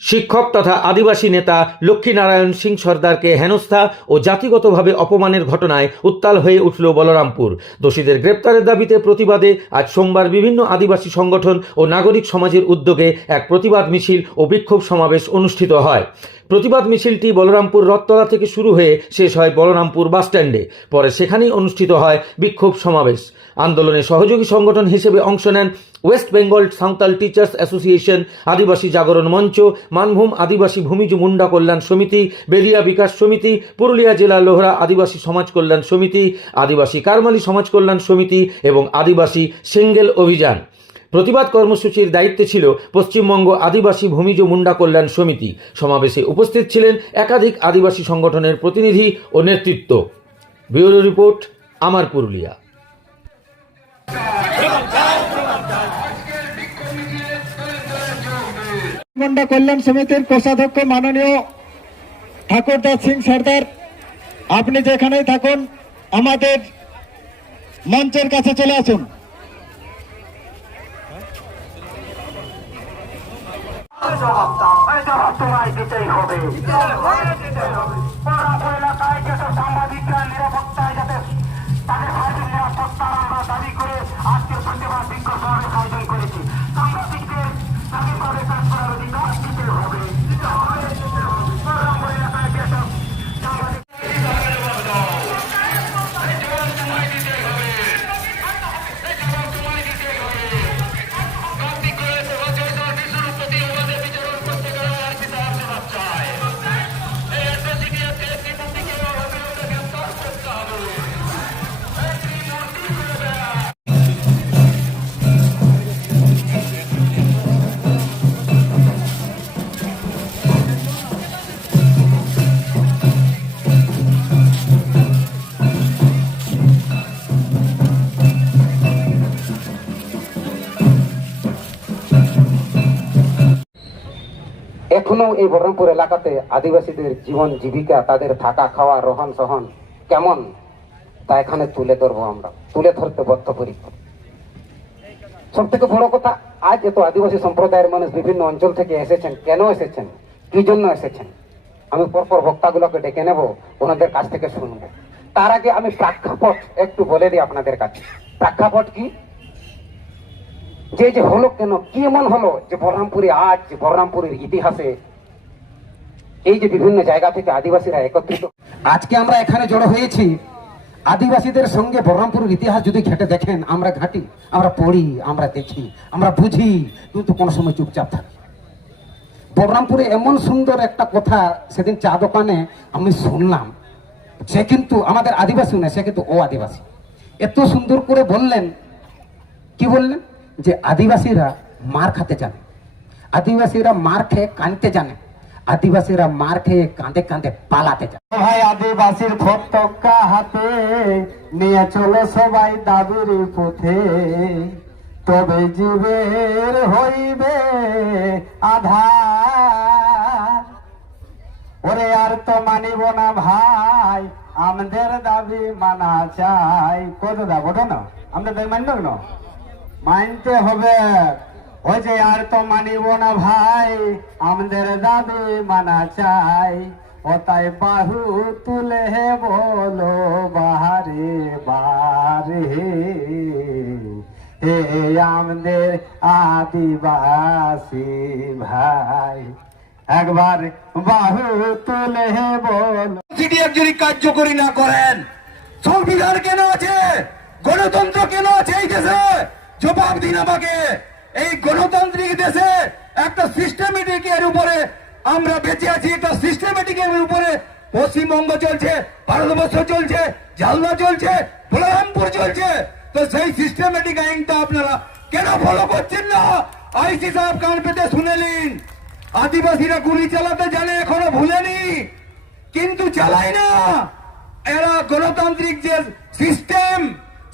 শিক্ষক তথা আদিবাসী নেতা লক্ষ্মীনারায়ণ সিং সর্দারকে হেনস্থা ও জাতিগতভাবে অপমানের ঘটনায় উত্তাল হয়ে উঠল বলরামপুর। দোষীদের গ্রেপ্তারের দাবিতে প্রতিবাদে আজ সোমবার বিভিন্ন আদিবাসী সংগঠন ও নাগরিক সমাজের উদ্যোগে এক প্রতিবাদ মিছিল ও বিক্ষোভ সমাবেশ অনুষ্ঠিত হয়। প্রতিবাদ মিছিলটি বলরামপুর রথতলা থেকে শুরু হয়ে শেষ হয় বলরামপুর বাসস্ট্যান্ডে। পরে সেখানেই অনুষ্ঠিত হয় বিক্ষোভ সমাবেশ। আন্দোলনে সহযোগী সংগঠন হিসেবে অংশ নেন West Bengal Santal teachers association, Adivasi Jagaran Manch, Manbhum আদিবাসী ভূমিজ মুন্ডা কল্যাণ সমিতি, বেলিয়া বিকাশ সমিতি, পুরুলিয়া জেলা লোহরা আদিবাসী সমাজ কল্যাণ সমিতি, আদিবাসী কারমালি সমাজ কল্যাণ সমিতি এবং আদিবাসী সেঙ্গেল অভিযান। প্রতিবাদ কর্মসূচির দায়িত্বে ছিল পশ্চিমবঙ্গ আদিবাসী ভূমিজ মুন্ডা কল্যাণ সমিতি। সমাবেশে উপস্থিত ছিলেন একাধিক আদিবাসী সংগঠনের প্রতিনিধি ও নেতৃত্ব। ব্যুরো রিপোর্ট, আমার পুরুলিয়া। মুন্ডা কল্যাণ সমিতির কোষাধ্যক্ষ মাননীয় ঠাকুরদাস সিং সর্দার, আপনি যেখানেই থাকুন আমাদের মঞ্চের কাছে চলে আসুন। দিতেই হবে এলাকায় যেসব সাংবাদিকরা নিরাপত্তায় যাতে তাদের ভাইদের নিরাপত্তার আমরা দাবি করে আজকের প্রতিবাদ বিক্ষোভ সমাবেশ আয়োজন করেছি। সাংবাদিকদের স্বাধীনভাবে কাজ করার অধিকার দিতে হবে। এলাকায় যেসব সাংবাদিক এখনো এই বহরমপুর এলাকাতে আদিবাসীদের জীবন জীবিকা, তাদের থাকা খাওয়া রহন সহন কেমন তা এখানে তুলে ধরবো, আমরা তুলে ধরতে বদ্ধপরিকর। সব থেকে বড় কথা, আজ এত আদিবাসী সম্প্রদায়ের মানুষ বিভিন্ন অঞ্চল থেকে এসেছেন। কেন এসেছেন, কি জন্য এসেছেন, আমি পরপর বক্তাগুলোকে ডেকে নেব, ওনাদের কাছ থেকে শুনবো। তার আগে আমি প্রেক্ষাপট একটু বলে দিই আপনাদের কাছে। প্রেক্ষাপট কি, যে হলো কেন, কি এমন হলো যে বহরমপুরে আজ, বহরমপুরের ইতিহাসে এই যে বিভিন্ন জায়গা থেকে আদিবাসীরা একত্রিত, আজকে আমরা এখানে জড়ো হয়েছি। আদিবাসীদের সঙ্গে বহরমপুরের ইতিহাস যদি ঘেটে দেখেন, আমরা ঘাঁটি, আমরা পড়ি, আমরা দেখি, আমরা বুঝি, কিন্তু কোনো সময় চুপচাপ থাকি। বহরমপুরে এমন সুন্দর একটা কথা সেদিন চা দোকানে আমি শুনলাম, সে কিন্তু আমাদের আদিবাসী না, সে কিন্তু ও আদিবাসী। এত সুন্দর করে বললেন, কি বললেন, যে আদিবাসীরা মার খেতে জানে, আদিবাসীরা মার খেয়ে কাঁদতে জানে, আদিবাসীরা মার খেয়ে কাঁদে কাঁদে পালাতে জানে। ভাই আদিবাসীর পতাকা হাতে নিয়ে চলো সবাই দাবির পথে, তবে জীবের হইবে আধার। ওরে আর তো মানিব না ভাই, আমাদের দাবি মানা চাই। কত দাবো না, আমাদের দাবি মানব না, মানতে হবে। ওই যে আর তো মানিব না ভাই, আমাদের দাবি মানা চাই। ও তাই বাহু তুলে বলো বাহারে বারে, হে আমাদের আদিবাসী ভাই, একবার বাহু তুলে বলো। যদি কার্যকরী না করেন, সংবিধান কেন আছে, গণতন্ত্র কেন আছে এই দেশে, জবাব দিন আমাকে। এই গণতান্ত্রিক দেশে একটা সিস্টেমেটিক এর উপরে আমরা বেঁচে আছি, একটা সিস্টেমেটিক এর উপরে পশ্চিমবঙ্গ চলছে, ভারতবর্ষ চলছে, ঝালদা চলছে, বলরামপুর চলছে। তো সেই সিস্টেমেটিক আইনটা আপনারা কেন ফলো করছেন না? আইসি সাহেব কান পেতে শুনে নিন, আদিবাসীরা গুলি চালাতে জানে, এখনো ভুলেনি, কিন্তু চালায় না। এরা গণতান্ত্রিক যে সিস্টেম,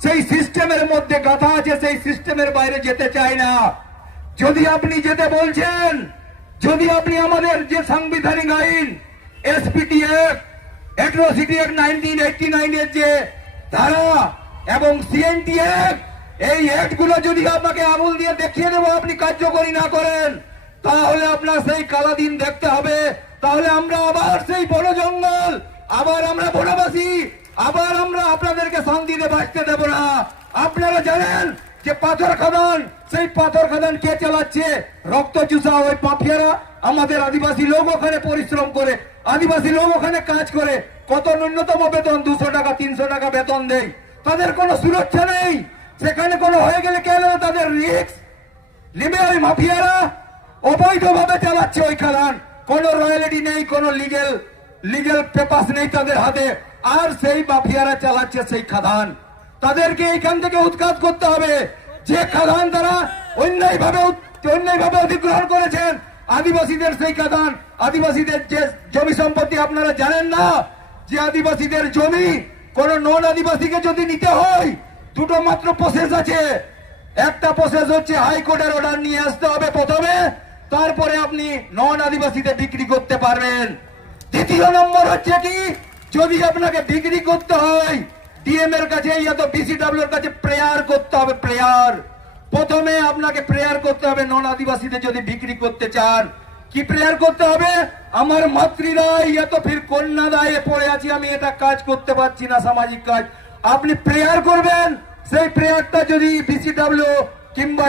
সেই সিস্টেমের মধ্যে গাথা আছে, সেই সিস্টেমের বাইরে যেতে চায় না। যদি আপনি যেতে বলছেন, যদি আপনি আমাদের যে সাংবিধানিক আইন এসপিটি অ্যাক্ট, অ্যাট্রোসিটি অ্যাক্ট 1989 এর যে ধারা এবং সিএনটি অ্যাক্ট, এই অ্যাক্ট গুলো যদি আপনাকে আঙুল দিয়ে দেখিয়ে দেবো, আপনি কার্যকরী না করেন, তাহলে আপনার সেই কালা দিন দেখতে হবে। তাহলে আমরা আবার সেই বড় জঙ্গল, আবার আমরা বনবাসী, আবার আমরা আপনাদেরকে শান্তিতে বাঁচতে দেব না। আপনারা জানেন যে পাথর খাদান, সেই পাথর খাদান কে চালাচ্ছে? রক্ত চুষা ওই মাফিয়ারা। আমাদের আদিবাসী লোক ওখানে পরিশ্রম করে, আদিবাসী লোক ওখানে কাজ করে, কত ন্যূনতম বেতন 200 টাকা 300 টাকা বেতন দেয়। তাদের কোনো সুরক্ষা নেই। সেখানে কোনো হয়ে গেলে কেন তাদের রিস্ক নেবে ওই মাফিয়ারা। অবৈধভাবে চালাচ্ছে ওই খাদান, কোনো রয়্যালিটি নেই, কোনো লিগেল পেপার নেই তাদের হাতে, আর সেই মাফিয়ারা চালাচ্ছে সেই খাদান। তাদেরকে এইখান থেকে উৎখাত করতে হবে। যে খাদান তারা অন্যায়ভাবে অধিগ্রহণ করেছেন, আদিবাসীদের সেই খাদান, আদিবাসীদের যে জমি সম্পত্তি আপনারা জানেন না যে আদিবাসীদের জমি কোন নন আদিবাসীকে যদি নিতে হয় দুটো মাত্র প্রসেস আছে। একটা প্রসেস হচ্ছে হাইকোর্টের অর্ডার নিয়ে আসতে হবে প্রথমে, তারপরে আপনি নন আদিবাসীতে বিক্রি করতে পারবেন। দ্বিতীয় নম্বর হচ্ছে কি, যদি আপনাকে বিক্রি করতে হয় ডিএম এর কাছে ইয়া তো বিসিডব্লিউ এর কাছে প্রেয়ার করতে হবে। প্রেয়ার প্রথমে আপনাকে প্রেয়ার করতে হবে নন আদিবাসীদের যদি বিক্রি করতে চান। কি প্রেয়ার করতে হবে? আমার মাতৃদায় ইয়া তো ফির কন্যাদায়ে পড়ে আছি, আমি এটা কাজ করতে পারছি না, সামাজিক কাজ। আপনি প্রেয়ার করবেন। সেই প্রেয়ারটা যদি বিসিডব্লিউ কিংবা